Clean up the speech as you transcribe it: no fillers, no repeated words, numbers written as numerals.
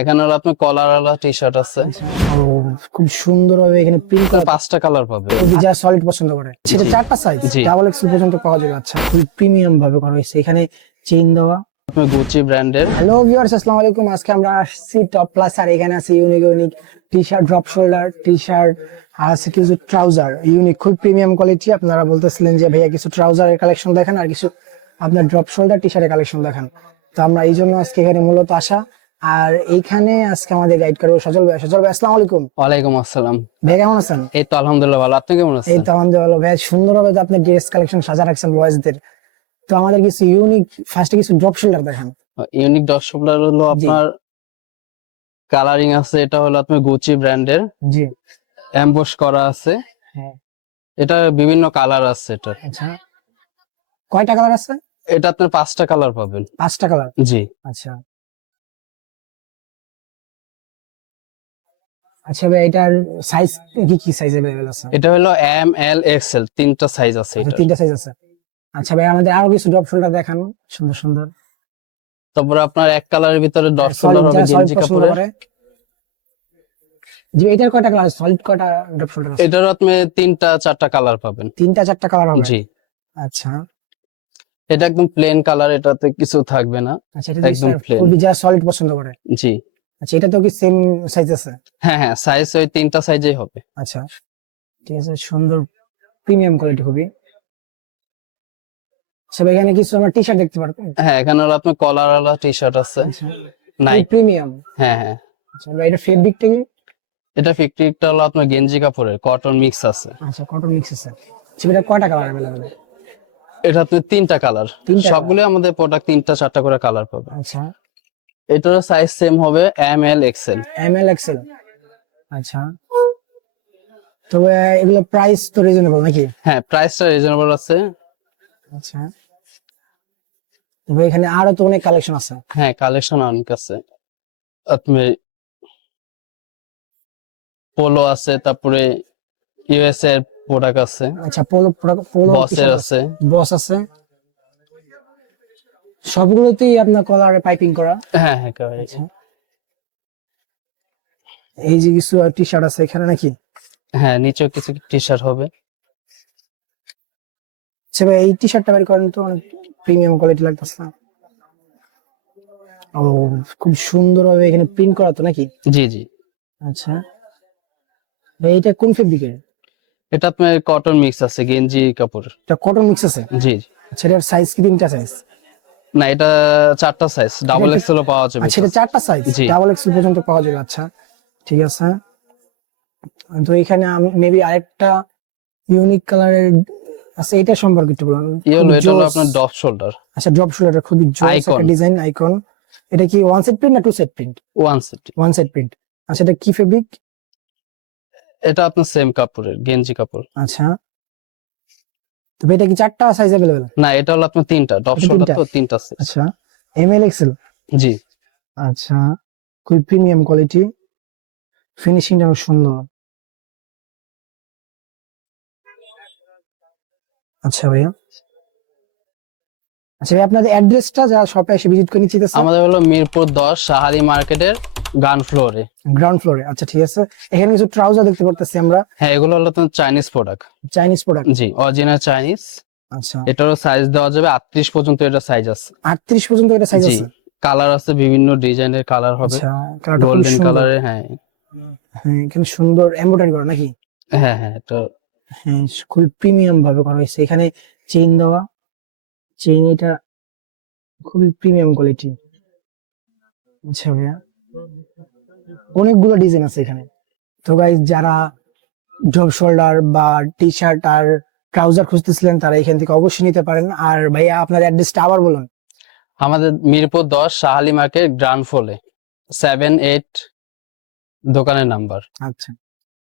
এখানে হলো আপনার কলারওয়ালা টি শার্ট আছে। ও খুব সুন্দর ভাবে এখানে প্রিন্ট করা, 5টা কালার পাবে। যা সলিড পছন্দ করে সেটা জি। 4টা সাইজ জি। ডাবল এক্সেল পর্যন্ত পাওয়া যাবে। আচ্ছা, খুব প্রিমিয়াম ভাবে করা হয়েছে, এখানে চেইন দেওয়া। আপনার গুচি ব্র্যান্ডের। হ্যালো ভিউয়ার্স, আসসালামু আলাইকুম। আজকে আমরা আসছি টপ প্লাস, আর এখানে আছে unique unique T shirt, drop shoulder T shirt, আর আছে কিছু ট্রাউজার ইউনিক, খুব প্রিমিয়াম কোয়ালিটি। আপনারা বলতেছিলেন যে ভাইয়া কিছু ট্রাউজারের কালেকশন দেখান আর কিছু আপনার ড্রপ শোল্ডার টি শার্টের কালেকশন দেখান। তো আমরা এই জন্য আজকে এখানে মূলত আসা, আর এইখানে আজকে আমাদের গাইড করবো সজল ভাই। সজল ভাই আসসালামু আলাইকুম। ওয়ালাইকুম আসসালাম। ভাই কেমন আছেন? এই তো আলহামদুলিল্লাহ ভালো, আপনি কেমন এই আছেন? তো আলহামদুলিল্লাহ ভাই, সুন্দরভাবে তো আপনি ড্রেস কালেকশন সাজা রাখছেন বয়েজদের। তো আমাদের কিছু ইউনিক ফার্স্টে কিছু ড্রপ শোল্ডার দেখান। ইউনিক ডট শোল্ডার হলো আপনার কালারিং আছে, এটা হলো আপনার গুচি ব্র্যান্ডের, জি এমবস করা আছে। হ্যাঁ। এটা বিভিন্ন কালার আছে এটা। আচ্ছা, কয়টা কালার আছে? এটা আপনার 5টা কালার পাবেন। 5টা কালার। জি। আচ্ছা আচ্ছা ভাই, এটার সাইজ কি কি সাইজ अवेलेबल আছে? এটা হলো এম এল এক্সেল, 3টা সাইজ আছে আচ্ছা, এটা। 3টা সাইজ আছে। আচ্ছা ভাই, আমাদের আরো কিছু ড্রপ শোল্ডার দেখান, সুন্দর সুন্দর। তারপরে আপনার এক কালারের ভিতরে ডট Solid, শোল্ডার হবে যারা solid গেঞ্জি পছন্দ কাপড়ের। করে। জি, এটার কয়টা কালার? সলিড কয়টা ড্রপ শোল্ডার আছে? এটারও আপনি 3টা 4টা কালার পাবেন। 3টা 4টা কালার হবে। জি। আচ্ছা এটা একদম প্লেন কালার, এটাতে কিছু থাকবে না। আচ্ছা, এটা একদম plain। খুবই যা সলিড পছন্দ করে। জি। আচ্ছা, এটা তো কি সেম সাইজ আছে? হ্যাঁ হ্যাঁ, সাইজ ওই 3টা সাইজেই হবে। আচ্ছা ঠিক আছে, সুন্দর প্রিমিয়াম কোয়ালিটি খুবই। আচ্ছা ভাই, এখানে কিছু আমরা টি শার্ট দেখতে পারবো? হ্যাঁ, এখানে হলো আপনার কলারওয়ালা টি শার্ট আছে। আচ্ছা, নাইক। প্রিমিয়াম। হ্যাঁ হ্যাঁ। আচ্ছা ভাই, এটা ফেব্রিকটা কি? এটা ফিফটিটা হলো আপনার গেঞ্জি কাপড়ের, কটন মিক্স আছে। আচ্ছা, কটন মিক্স আছে। আচ্ছা, এটা কয়টা কালার अवेलेबल? এটা আপনার 3টা কালার। 3টা সবগুলো আমাদের প্রোডাক্ট 3টা 4টা করে কালার পাবে। আচ্ছা, এটারও সাইজ সেম হবে, M L XL. M L XL. আচ্ছা, তবে এগুলো প্রাইস তো রিজনেবল নাকি? হ্যাঁ, প্রাইসটা রিজনেবল আছে। আচ্ছা, তবে এখানে আরো তো অনেক কালেকশন আছে। হ্যাঁ, কালেকশন অনেক আছে। আপনি পোলো আছে, তারপরে ইউএস এর প্রোডাক্ট আছে, আচ্ছা, পোলো পোলো বসের আছে। বস আছে। সবগুলোতেই আপনার কলারে পাইপিং করা। হ্যাঁ হ্যাঁ correct। আচ্ছা, এই যে কিছু টি শার্ট আছে এখানে নাকি? হ্যাঁ, নিচেও কিছু টি শার্ট হবে। আচ্ছা ভাই, এই টি শার্টটা বের করেন তো, অনেক প্রিমিয়াম কোয়ালিটি লাগতেছে না? ও খুব সুন্দর ভাবে এখানে প্রিন্ট করা তো নাকি? জি জি। আচ্ছা ভাই, এটা কোন ফেব্রিকের? এটা আপনার কটন মিক্স আছে, গেঞ্জি কাপড়। এটা কটন মিক্স আছে। জি জি। আচ্ছা, এটার সাইজ কি? 3টা সাইজ? না, এটা 4টা সাইজ, ডাবল এটা- এক্সেলও পাওয়া যাবে। আচ্ছা, এটা 4টা সাইজ জি। ডাবল এক্সেল পর্যন্ত পাওয়া যাবে। আচ্ছা ঠিক আছে। তো এখানে আমি মেবি আরেকটা ইউনিক কালারের আছে, এটা সম্পর্কে একটু বলুন। ইয়েলো, খুব এটা হলো জোস। আপনার ডপ শোল্ডার। আচ্ছা, ড্রপ শোল্ডার খুবই জোস Icon। একটা ডিজাইন, আইকন। এটা কি ওয়ান সেট প্রিন্ট না two set print? One set. One set print. আচ্ছা, এটা কি ফেব্রিক? এটা আপনার সেম কাপড়ের, গেঞ্জি কাপড়। আচ্ছা, তবে এটা কি 4টা সাইজ अवेलेबल? না, এটা হলো আপনার 3টা, ডপ এটা শোল্ডার 3টা। তো 3টা সাইজ। আচ্ছা, এম এল এক্সেল। জি। আচ্ছা, খুবই প্রিমিয়াম কোয়ালিটি, ফিনিশিংটা অনেক সুন্দর। আচ্ছা ভাইয়া, আচ্ছা ভাই, আপনাদের অ্যাড্রেসটা যা শপে এসে ভিজিট করে নিতে চাইতেছে? আমাদের হলো মিরপুর 10 শাহালি মার্কেটের গ্রাউন্ড ফ্লোরে। গ্রাউন্ড ফ্লোরে। আচ্ছা ঠিক আছে, এখানে কিছু ট্রাউজার দেখতে পারতেছি আমরা, হ্যাঁ, এগুলো হলো আপনার চাইনিজ প্রোডাক্ট। Chinese product. জি, অরিজিনাল চাইনিজ। আচ্ছা, এটারও সাইজ দেওয়া যাবে 38 পর্যন্ত, এটা সাইজ আছে। 38 পর্যন্ত এটা সাইজ জি। আছে। কালার আছে, বিভিন্ন ডিজাইনের কালার হবে। আচ্ছা, কালারটা খুব গোল্ডেন সুন্দর। কালারে। হ্যাঁ হ্যাঁ, এখানে সুন্দর এমব্রয়ডারি করা নাকি? হ্যাঁ হ্যাঁ, এটা হ্যাঁ, খুবই প্রিমিয়াম ভাবে করা হয়েছে। এখানে চেইন দেওয়া, চেইন এটা খুবই প্রিমিয়াম কোয়ালিটি। আচ্ছা ভাইয়া, অনেকগুলো ডিজাইন আছে এখানে। তো গাইস, যারা ড্রপ শোল্ডার বা টি শার্ট আর ট্রাউজার খুঁজতেছিলেন তারা এখান থেকে অবশ্যই নিতে পারেন। আর ভাইয়া, আপনার অ্যাড্রেসটা আবার বলুন। আমাদের মিরপুর 10 শাহালি মার্কেট গ্রাউন্ড ফ্লোরে 7-8 দোকানের নাম্বার। আচ্ছা।